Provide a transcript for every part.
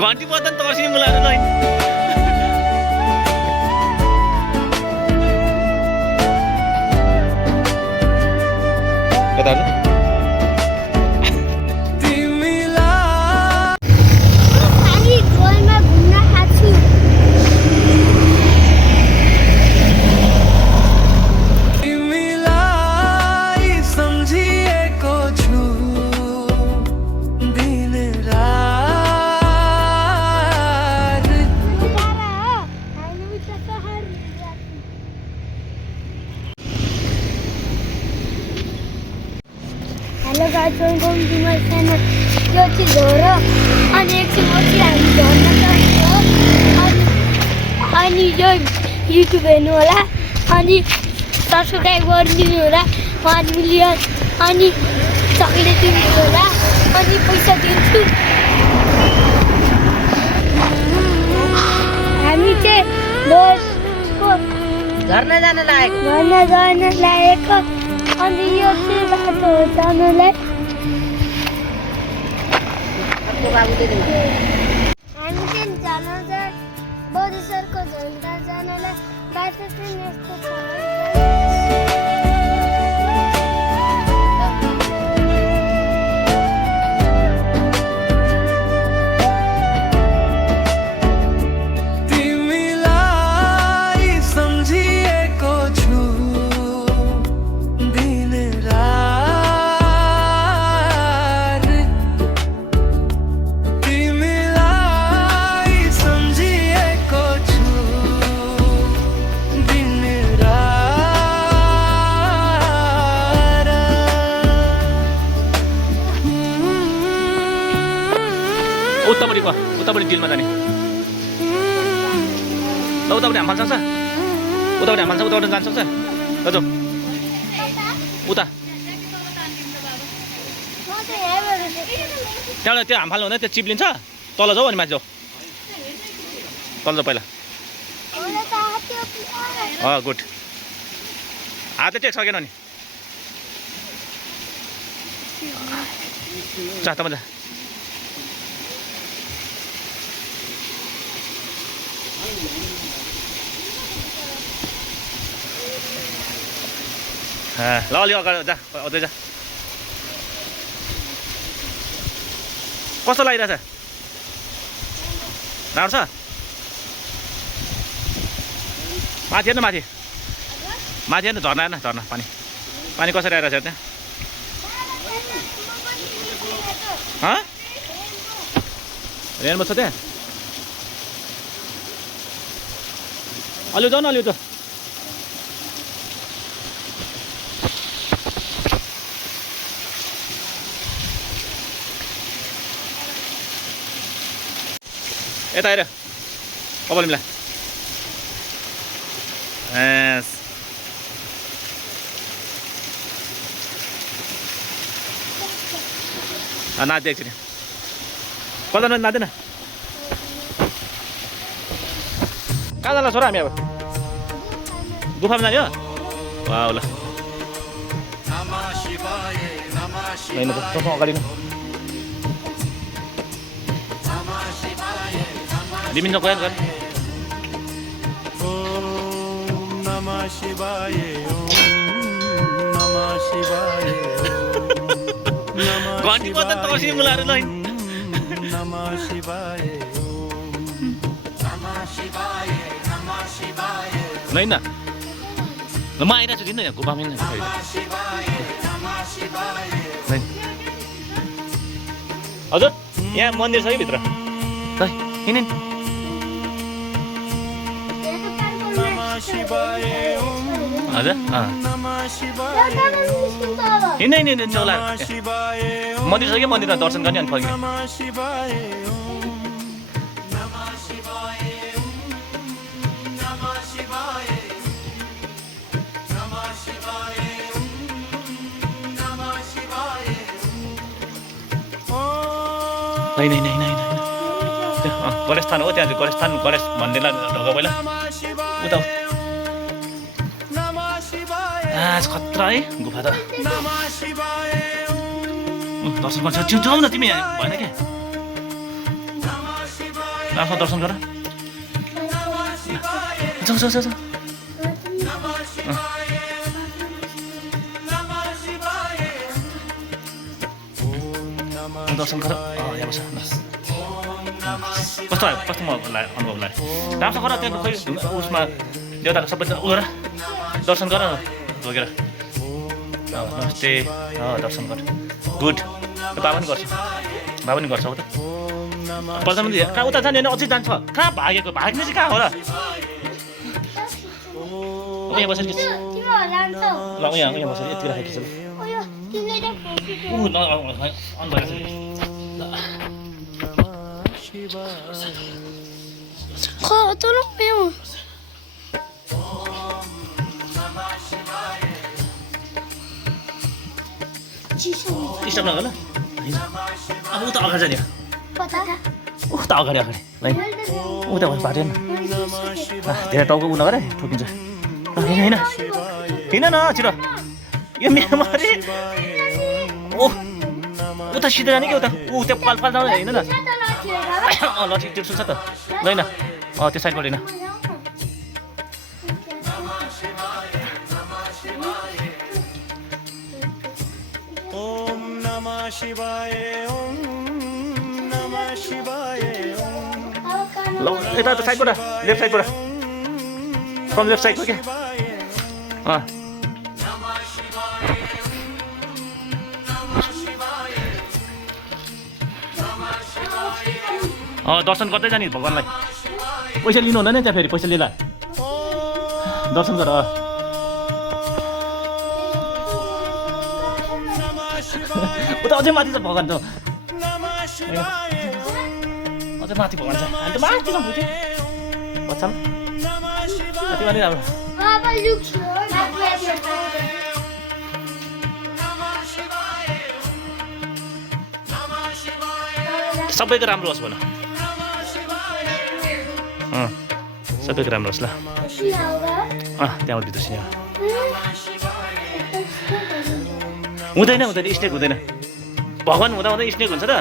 घन्टी बदन तर्सी मुलाहरू लाइन कता hello guys welcome to my channel यो चाहिँ झोरो अनि एकछिन पछि हामी झर्न जान्छौँ अनि यो युट्युब हेर्नु होला अनि सब्स्क्राइब गरिदिनु होला 1 मिलियन अनि चक्लेट दिनु होला अनि पैसा दिन्छु हामी चाहिँ दोस्तको झर्न जान लागेको अनि यो चाहिँ बाटो हो जानलाई हामी चाहिँ जान बौद्धेश्वरको झन्डा जानलाई बाटो चाहिँ यस्तो छ उतापट्टि डिलमा जाने उतापट्टि हामी फाल्छ उतापट्टि हामी फाल्छ उतापट्टि जान सक्छ जाऊ उता त्यहाँबाट त्यो हामी फाल्नु हुँदैन त्यो चिप्लिन्छ तल जाऊ अनि माथि जाऊ तल जाऊ पहिला गुड हातले टेक सकेन नि जा त मजा ल अलि अगाडि जा अझै जा कस्तो लागिरहेछ राम्रो छ माथि हेर्नु माथि हेर्नु झर्ना हेर्न झर्ना पानी कसरी आइरहेछ त्यहाँ रेनबो छ त्यहाँ अलि जाऊ न अलि जाऊ यता हेर कपालिमलाई नाच्दै एकछिन कता नाच्दैन कहाँ जान्छ छोरा हामी अब गुफामा जाने हो वा ल अगाडि लिमिन्छ गएर घर घन्टी बदन तर्सी मुलाहरू लाइन होइन ल म आइरहेको छु किन यहाँ गुफामा हजुर यहाँ मन्दिर छ कि भित्र किन हजुर हिँड्दै चौला मन्दिर छ कि मन्दिरमा दर्शन गर्ने अनि फर्किने नहीं गणेश स्थान हो त्यहाँ चाहिँ गणेश मन्दिरलाई ढोका पहिला उता आज खतरा है गुफा त दर्शन गर्छ जाऊ न तिमी भएन के आफ्नो दर्शन गर जाऊ जाऊ जाऊ दर्शन गर यहाँ बस कस्तो आयो कस्तो अनुभव लाग्यो राम्रो गर त्यहाँ खोइ उसमा देउताको सबै उ गर दर्शन गर लगेर नमस्ते दर्शन गर गुड बाबा पनि गर्छ बाबा पनि गर्छ हो त प्रधानमन्त्री कहाँ उता जाने अझै जान्छ कहाँ भागेको भाग्ने चाहिँ कहाँ हो र यहाँ बसेर ल यहाँ बसेर यति राखेको छ स्टप नगर ल अब उता अगाडि जाने उता अगाडि अगाडि उता बाटो धेरै टाउको उ नगर ठोकिन्छ होइन हिँड न छिटो यो मेमोरी ओह उता सिधै जाने कि उता ऊ त्यो पाल पाल जाँदै होइन न ल ठिक ठिक सुन्छ त ल त्यो साइडबाट होइन ल यता त साइडबाट लेफ्ट साइडबाट फ्रम लेफ्ट साइड हो क्या दर्शन गर्दै जाने भगवान्लाई पैसा लिनु हुँदैन त्यहाँ फेरि पैसा लिँदा दर्शन गर उता अझै माथि छ भगवान् त अझै माथि भगवान् छ हामी त माथि छ बुझ्यो बच्चा माथि पनि राम्रो सबैको राम्रो होस् भन सबैको राम्रो होस् ल त्यहाँबाट भित्र सिने हुँदैन हुँदैन स्नेक हुँदैन भगवान् हुँदा हुँदै स्नेक हुन्छ त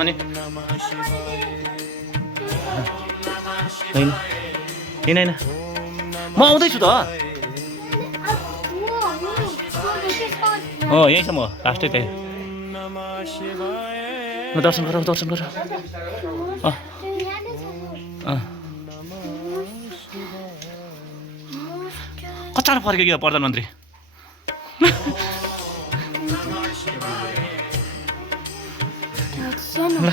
अनि होइन किन होइन म आउँदैछु त यहीँ छ म लास्टै त्यही दर्शन गर दर्शन गर कचार फर्क्यो कि प्रधानमन्त्री ल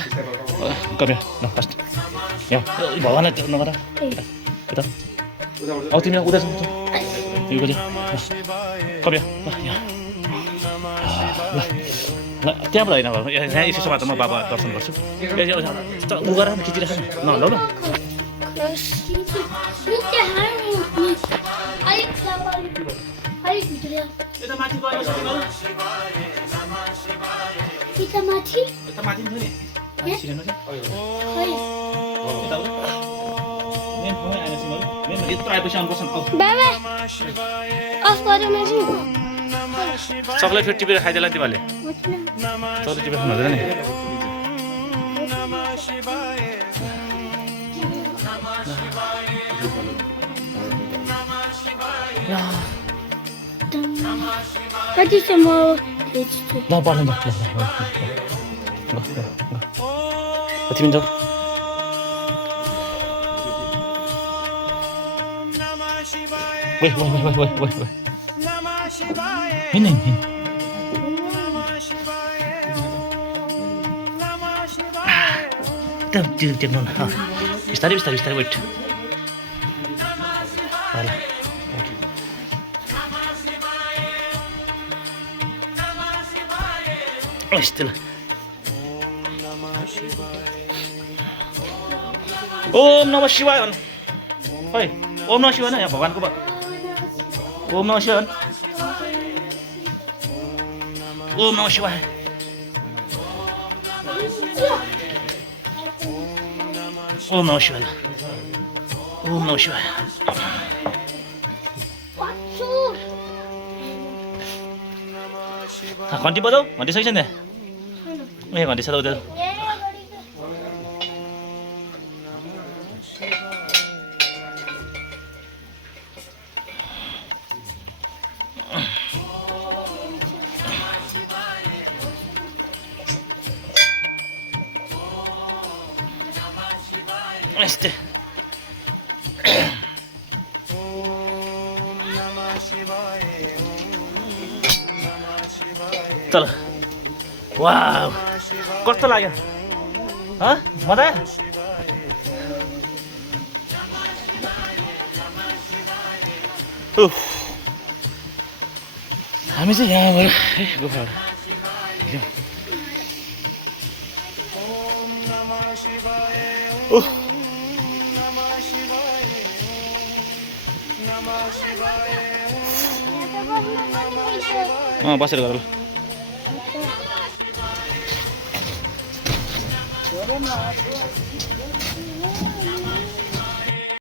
कम्यो ल फर्स्ट यहाँ भगवान्लाई त्यो नगर यता औ तिमी उता यो कम्यो ल त्यहाँबाट होइन यहाँ यसोबाट म बाबा दर्शन गर्छु उ गर खिचिरहेको न ल ल सबलाई फेरि टिपेर खाइदिएला तिमीहरूले सबले टिपेर खानु हुँदैन नि कतिसम्म ल पर्दैन तिमी जाऊ हिँड टेक्नु न बिस्तारै बिस्तारै बिस्तारै वेट ल यस्तो ल ओम नमः शिवाय भन् खै ओम नमः शिवाय न यहाँ भगवान्को ओम नमः शिवाय ओम नमः शिवाय ओम नमः शिवाय ओम नमः शिवाय घन्टी बजाऊ घन्टी सकिन्छ नि ए घन्टी छ त उता यस्तै चल वाउ कस्तो लाग्यो मजा आयो उफ हामी चाहिँ यहाँबाट गुफाबाट बसेर गर ल